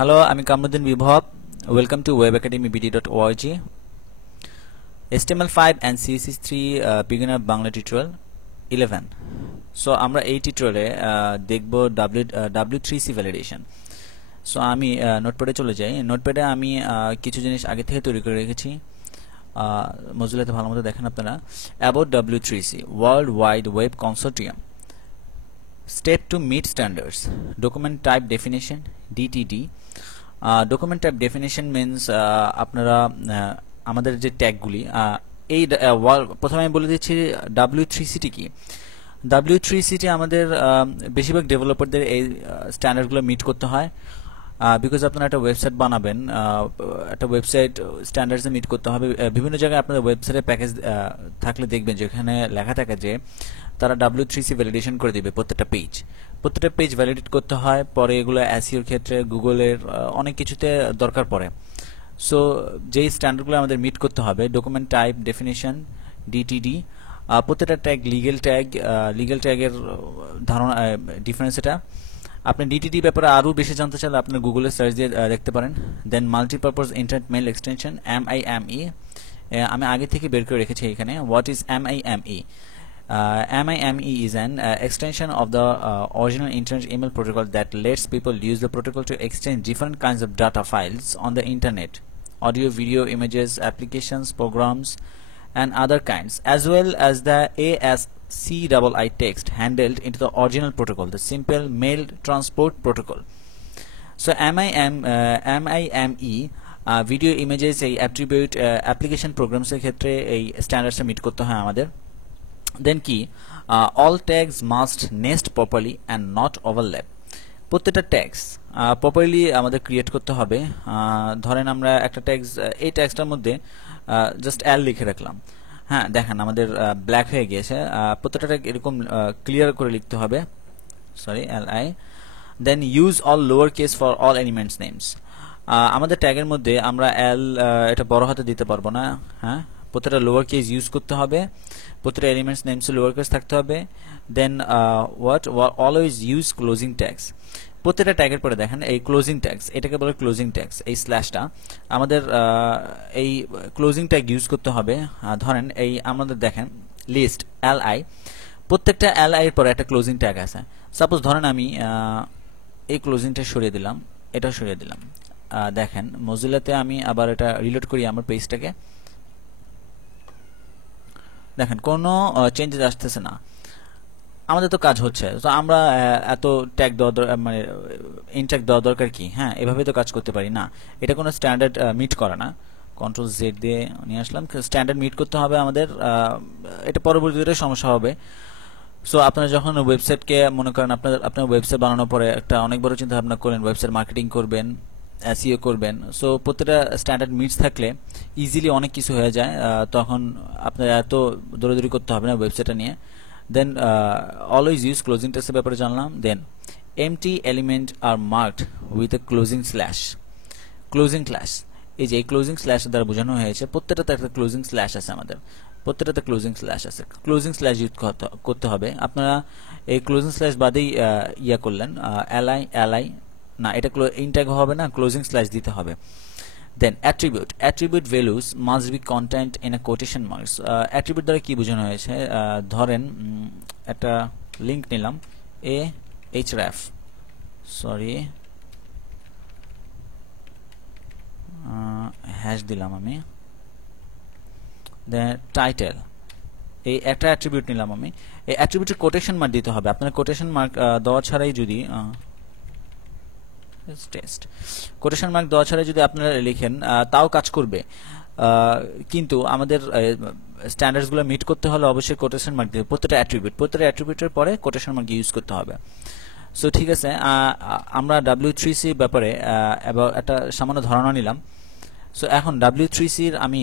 Hello, আমি কামরুদ্দিন বিভব. Welcome to webacademybd.org. HTML5 and CSS3 beginner Bangla tutorial 11. So আমরা এই টিউটোরিয়ালে দেখব W3C validation. So আমি নোটপ্যাডে চলে যাই. নোটপ্যাডে আমি কিছু জিনিস আগে থেকে তৈরি করে রেখেছি. মজিলাতে ভালোমতো দেখেন আপনারা. About W3C, World Wide Web Consortium. Step to meet standards. Document type definition, DTD. Document type definition means আপনারা আমাদের যে ট্যাগগুলি এই প্রথমে আমি বলে দিচ্ছি W3C কি। W3C আমাদের বেশিরভাগ ডেভেলপারদের এই স্ট্যান্ডার্ডগুলো মিট করতে হয় বিকজ আপনারা একটা ওয়েবসাইট বানাবেন, একটা ওয়েবসাইট স্ট্যান্ডার্ডসে মিট করতে হবে। বিভিন্ন জায়গায় আপনাদের ওয়েবসাইটে প্যাকেজ থাকলে দেখবেন যেখানে লেখা থাকে যে তারা W3C ভ্যালিডেশন করে দিবে প্রত্যেকটা পেজ ভ্যালিডেট করতে হয়। পরে এগুলো এসইওর ক্ষেত্রে গুগলের অনেক কিছুতে দরকার পড়ে। সো যেই স্ট্যান্ডার্ডগুলো আমাদের মিট করতে হবে, ডকুমেন্ট টাইপ ডেফিনিশন, ডিটিডি, প্রত্যেকটা ট্যাগ লিগ্যাল ট্যাগের ধারণা ডিফারেন্স এটা। আপনি ডিটিডি ব্যাপারে আরও বেশি জানতে চাইলে আপনি গুগলে সার্চ দিয়ে দেখতে পারেন। Then multipurpose internet mail extension MIME, আমি আগে থেকে বের করে রেখেছি এখানে। What is MIME? MIME is an extension of the original Internet email protocol that lets people use the protocol to exchange different kinds of data files on the Internet, audio, video, images, applications, programs, and other kinds, as well as the ASCII text handled into the original protocol, the Simple Mail Transport Protocol. So MIME video, images, এই attribute application programs এর ক্ষেত্রে এই স্ট্যান্ডার্ডসটা meet করতে হয় আমাদের। দেন কি all tags must nest properly and not overlap. প্রত্যেকটা tags properly আমাদের ক্রিয়েট করতে হবে। ধরেন আমরা একটা ট্যাগস, এই ট্যাগসটার মধ্যে জাস্ট L লিখে রাখলাম, হ্যাঁ দেখেন আমাদের ব্ল্যাক হয়ে গিয়েছে। প্রত্যেকটা ট্যাগ এরকম ক্লিয়ার করে লিখতে হবে, LI। Then use all lower case for all elements names. আমাদের ট্যাগের মধ্যে আমরা এটা বড় হাতে দিতে পারবো না, হ্যাঁ প্রত্যেকটা লোয়ার কেস ইউজ করতে হবে, প্রত্যেকটা এলিমেন্টস নেমসে লোয়ার কেস থাকতে হবে। দেন অলওয়েজ ইউজ ক্লোজিং ট্যাগস। প্রত্যেকটা ট্যাগের পরে দেখেন এই ক্লোজিং ট্যাগস, এটাকে বলে ক্লোজিং ট্যাগস। এই স্ল্যাশটা আমাদের এই ক্লোজিং ট্যাগ ইউজ করতে হবে। ধরেন এই আমাদের দেখেন লিস্ট LI, প্রত্যেকটা LI এর পরে একটা ক্লোজিং ট্যাগ আছে। সাপোজ ধরেন আমি এই ক্লোজিংটা সরিয়ে দিলাম, এটাও সরিয়ে দিলাম। দেখেন মজিলাতে আমি আবার এটা রিলোড করি আমার পেজটাকে, দেখেন কোনো চেঞ্জেস আসতেছে না। আমাদের তো কাজ হচ্ছে, তো আমরা এত ট্যাগ দেওয়া মানে ইনট্যাগ দেওয়া দরকার কি? হ্যাঁ এভাবে তো কাজ করতে পারি না, এটা কোনো স্ট্যান্ডার্ড মিট করে না। Ctrl Z দিয়ে নিয়ে আসলাম, স্ট্যান্ডার্ড মিট করতে হবে আমাদের, এটা পরবর্তীতে সমস্যা হবে। সো আপনারা যখন ওয়েবসাইটকে মনে করেন আপনার ওয়েবসাইট বানানোর পরে একটা অনেক বড় চিন্তা ভাবনা করেন, ওয়েবসাইট মার্কেটিং করবেন, SEO করবেন। সো প্রত্যেকটা স্ট্যান্ডার্ড মিটস থাকলে ইজিলি অনেক কিছু হয়ে যায়, তখন আপনার এত দৌড়াদৌড়ি করতে হবে না ওয়েবসাইটটা নিয়ে। দেন অলওয়েজ ইউজ ক্লোজিং ট্যাগসের ব্যাপারে জানলাম। Then empty element are marked with a closing slash. Closing slash, এই যে এই ক্লোজিং স্ল্যাশ দ্বারা বোঝানো হয়েছে প্রত্যেকটাতে একটা ক্লোজিং স্ল্যাশ আছে, আমাদের প্রত্যেকটাতে ক্লোজিং স্ল্যাশ আছে। ক্লোজিং স্ল্যাশ ইউজ করতে হবে। আপনারা এই ক্লোজিং স্ল্যাশ বাদেই ইয়া করলেন LI না, এটা ইনট্যাগ হবে না, ক্লোজিং স্ল্যাশ দিতে হবে। Then attribute values must be content in a quotation marks. Attribute দ্বারা কি বোঝানো হয়েছে? ধরেন একটা লিঙ্ক নিলাম, href, হ্যাশ দিলাম আমি। দেন টাইটেল, এই একটা অ্যাট্রিবিউট নিলাম আমি। এই অ্যাট্রিবিউটের কোটেশন মার্ক দিতে হবে। আপনার কোটেশন মার্ক দেওয়া ছাড়াই যদি কোটেশন মার্ক দেওয়া ছাড়াই যদি আপনারা লিখেন তাও কাজ করবে, কিন্তু আমাদের স্ট্যান্ডার্ডসগুলো মিট করতে হলে অবশ্যই কোটেশন মার্ক দিতে হবে। প্রত্যেকটা অ্যাট্রিবিউটের পরে কোটেশন মার্ক ইউজ করতে হবে। সো ঠিক আছে, আমরা W3C ব্যাপারে একটা সামান্য ধারণা নিলাম। সো এখন W3Cর আমি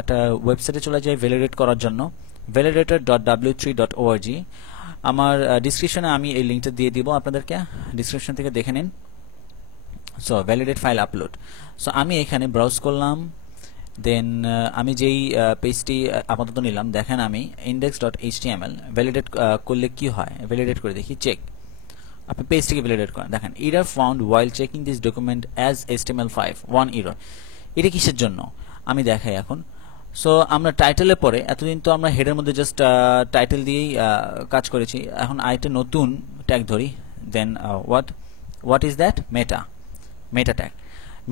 একটা ওয়েবসাইটে চলে যাই ভ্যালিডেট করার জন্য, validator.w3.org। আমার ডিসক্রিপশনে আমি এই লিঙ্কটা দিয়ে দিব আপনাদেরকে, ডিসক্রিপশন থেকে দেখে নিন। So validate file upload. So আমি এখানে ব্রাউজ করলাম। দেন আমি যেই পেজটি আপাতত নিলাম, দেখেন আমি index.html ভ্যালিডেট করলে কি হয়, ভ্যালিডেট করে দেখি, চেক। আপনি পেজটিকে ভ্যালিডেট করেন। দেখেন error found while checking this document as HTML5 one error. এটা কিসের জন্য আমি দেখাই এখন। সো আমরা টাইটেলের পরে এতদিন তো আমরা হেডের মধ্যে জাস্ট টাইটেল দিয়েই কাজ করেছি, এখন আরেকটা নতুন ট্যাগ ধরি। Then what is that? Meta tag.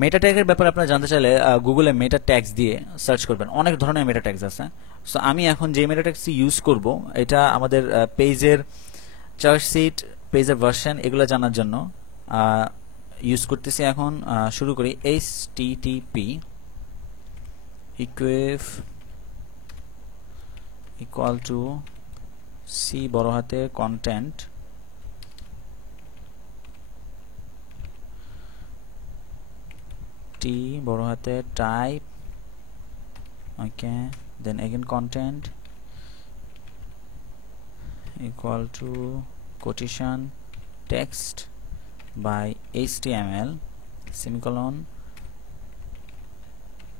Meta ট্যাগের ব্যাপারে আপনারা জানতে চাইলে গুগলে মেটা ট্যাগস দিয়ে সার্চ করবেন, অনেক ধরনের মেটা ট্যাগস আছে। সো আমি এখন যে মেটা ট্যাগসটি ইউজ করব এটা আমাদের পেজের চার্ট সিট, পেজের ভার্সন এগুলো জানার জন্য ইউজ করতেছি। এখন শুরু করি। http equal to c বড় হাতে content t বড় হাতে type, okay, then again content equal to quotation text by HTML semicolon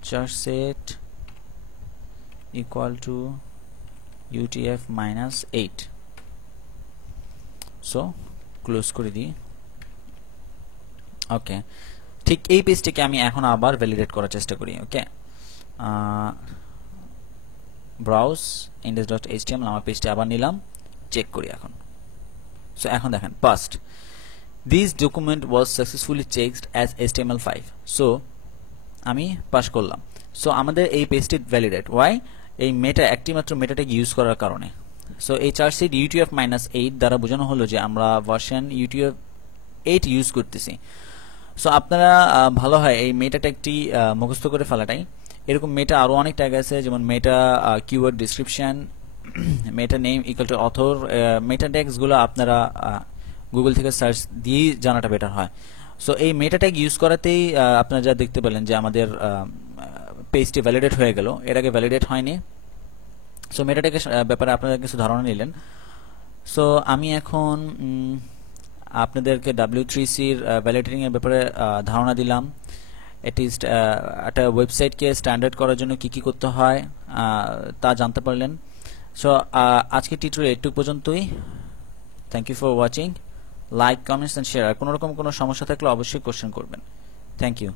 char set equal to UTF-8. So close করে দিই। ওকে, ঠিক এই পেজটিকে আমি এখন আবার ভ্যালিডেট করার চেষ্টা করি। ওকে, ব্রাউজ index.html আমার পেজটি আবার নিলাম, চেক করি এখন। সো এখন দেখেন past this document was successfully checked as HTML5। So আমি পাস করলাম। সো আমাদের এই পেজটি ভ্যালিডেট ওয়াই? এই একটি মাত্র মেটাট্যাগ ইউজ করার কারণে। সো এই চার্টশিট UTF-8 দ্বারা বোঝানো হলো যে আমরা ভার্সন UTF-8 ইউজ করতেছি। সো আপনারা ভালো হয় এই মেটা ট্যাগটি মুখস্থ করে ফেলাটাই। এরকম মেটা আরও অনেক ট্যাগ আছে, যেমন meta keyword description, meta name equal to author. Meta ট্যাগসগুলো আপনারা গুগল থেকে সার্চ দিয়েই জানাটা বেটার হয়। সো এই মেটা ট্যাগ ইউজ করাতেই আপনারা যা দেখতে পেলেন যে আমাদের পেজটি ভ্যালিডেট হয়ে গেল, এর আগে ভ্যালিডেট হয়নি। সো মেটা ট্যাগের ব্যাপারে আপনারা কিছু ধারণা নিলেন। সো আমি এখন আপনাদেরকে W3Cর ভ্যালিডেটিং এর ব্যাপারে ধারণা দিলাম। একটা ওয়েবসাইটকে স্ট্যান্ডার্ড করার জন্য কি কি করতে হয় তা জানতে পারলেন। সো আজকে টিউটোরিয়াল এটুকু পর্যন্তই। Thank you for watching. Like, comments and share. আর কোনো রকম কোনো সমস্যা থাকলে অবশ্যই কোশ্চেন করবেন। Thank you.